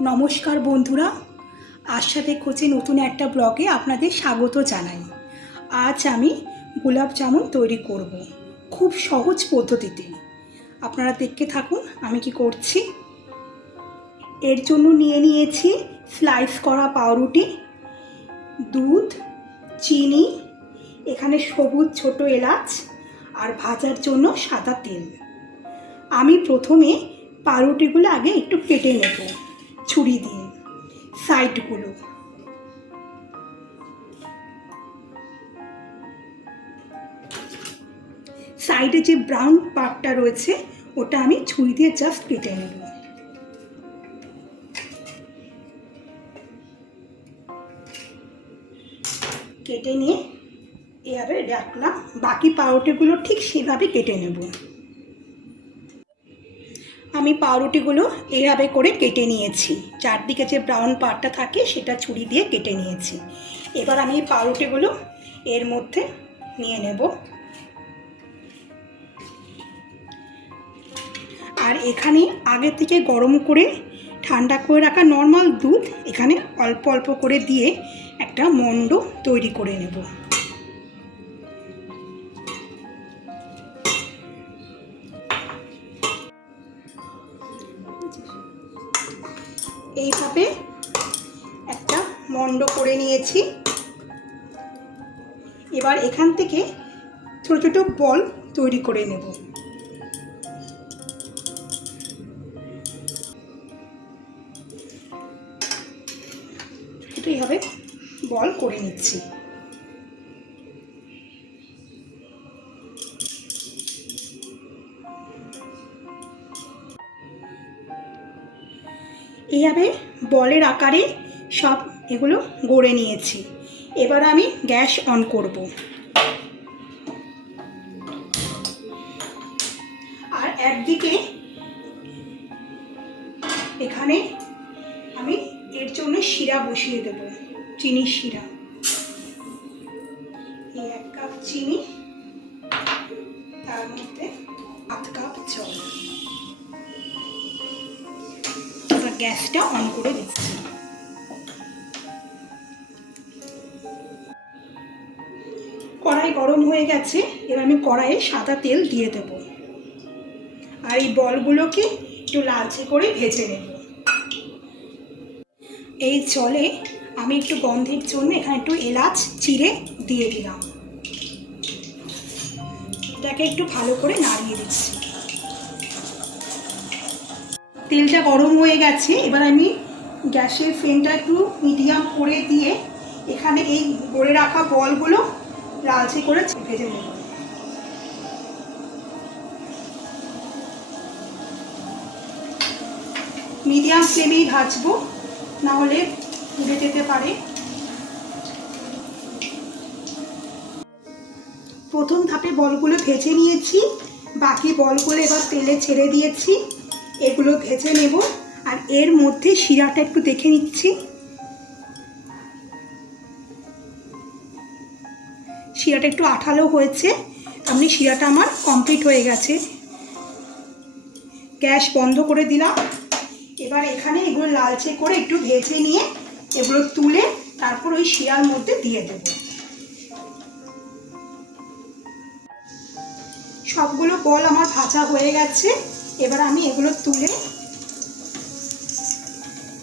নমস্কার বন্ধুরা আশাতে কোচে নতুন একটা ব্লগে আপনাদের স্বাগত জানাই। আজ আমি গোলাপ জামুন তৈরি করব, খুব সহজ পদ্ধতিতে। আপনারা দেখতে থাকুন, আমি কি করছি। এর জন্য নিয়ে নিয়েছি স্লাইস করা পাউরুটি, দুধ, চিনি, এখানে সবুজ ছোট এলাচ আর ভাজার জন্য সাদা তেল। আমি প্রথমে পাউরুটিগুলো আগে একটু কেটে নেব। ছুরি দিয়ে সাইডগুলো সাইডে যে ব্রাউন পার্টটা রয়েছে, ওটা আমি ছুরি দিয়ে জাস্ট কেটে নেব। কেটে নিয়ে এভাবে রাখলাম। বাকি পাউরুটিগুলো ঠিক সেভাবে কেটে নেব। আমি পাউরুটিগুলো এইভাবে করে কেটে নিয়েছি। চারদিকে যে ব্রাউন পার্টটা থাকে সেটা ছুরি দিয়ে কেটে নিয়েছি। এবার আমি পাউরুটিগুলো এর মধ্যে নিয়ে নেব। আর এখানে আগে থেকে গরম করে ঠান্ডা করে রাখা নর্মাল দুধ এখানে অল্প অল্প করে দিয়ে একটা মণ্ড তৈরি করে নেব। এইভাবে একটা মণ্ড করে নিয়েছি। এবার এখান থেকে ছোটো ছোটো বল তৈরি করে নেব। এইভাবে বল করে নিচ্ছি। এইভাবে বলের আকারে সব এগুলো গড়ে নিয়েছি। এবার আমি গ্যাস অন করব। আর একদিকে এখানে আমি এর জন্য শিরা বসিয়ে দেব চিনির শিরা। এই এক কাপ চিনি, তার মধ্যে আধ কাপ জল। গ্যাসটা অন করে দিচ্ছি। কড়াই গরম হয়ে গেছে, এবার আমি কড়াইয়ে সাদা তেল দিয়ে দেব। আর এই বলগুলোকে একটু লালচে করে ভেজে নেব। এই জলে আমি একটু গন্ধের জন্য এখানে একটু এলাচ, চিড়ে দিয়ে দিলাম। এটাকে একটু ভালো করে নাড়িয়ে দিচ্ছি। তেলটা গরম হয়ে গেছে, এবার আমি গ্যাসের ফ্লেমটা একটু মিডিয়াম করে দিয়ে এখানে এই গড়ে রাখা বলগুলো লালচে করে ভেজে নেব। মিডিয়াম ফ্লেমেই ভাজবো না হলে পুড়ে যেতে পারে। প্রথম ধাপে বলগুলো ভেজে নিয়েছি, বাকি বলগুলো এবার তেলে ছেড়ে দিয়েছি। এগুলো ভেজে নেব। আর এর মধ্যে শিরাটা একটু দেখে নিচ্ছি। শিরাটা একটু আঠালো হয়েছে। আপনি শিরাটা আমার কমপ্লিট হয়ে গেছে। গ্যাস বন্ধ করে দিলাম। এবার এখানে এগুলো লালচে করে একটু ভেজে নিয়ে এগুলো তুলে তারপর ওই শিরার মধ্যে দিয়ে দেব। সবগুলো বল আমার ভাজা হয়ে গেছে। এবার আমি এগুলো তুলে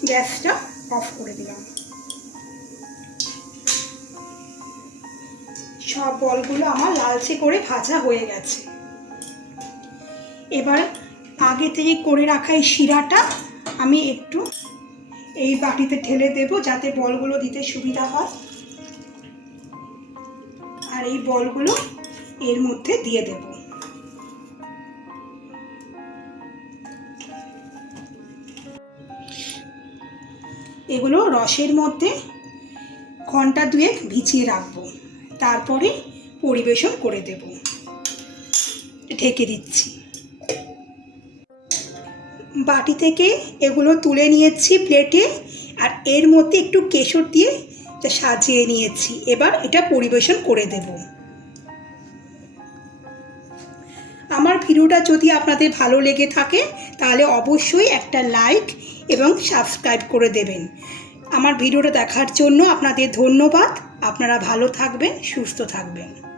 গ্যাসটা অফ করে দিলাম। সব বলগুলো আমার লালচে করে ভাজা হয়ে গেছে। এবার আগে থেকে করে রাখা এই শিরাটা আমি একটু এই বাটিতে ঢেলে দেব যাতে বলগুলো দিতে সুবিধা হয়। আর এই বলগুলো এর মধ্যে দিয়ে দেব। এগুলো রসের মধ্যে ঘণ্টা দুয়েক ভিজিয়ে রাখব। তারপরে পরিবেশন করে দেব। ঢেকে দিচ্ছি। বাটি থেকে এগুলো তুলে নিয়েছি প্লেটে আর এর মধ্যে একটু কেশর দিয়ে সাজিয়ে নিয়েছি। এবার এটা পরিবেশন করে দেব। আমার ভিডিওটা যদি আপনাদের ভালো লেগে থাকে তাহলে অবশ্যই একটা লাইক এবং সাবস্ক্রাইব করে দেবেন। আমার ভিডিওটা দেখার জন্য আপনাদের ধন্যবাদ। আপনারা ভালো থাকবেন, সুস্থ থাকবেন।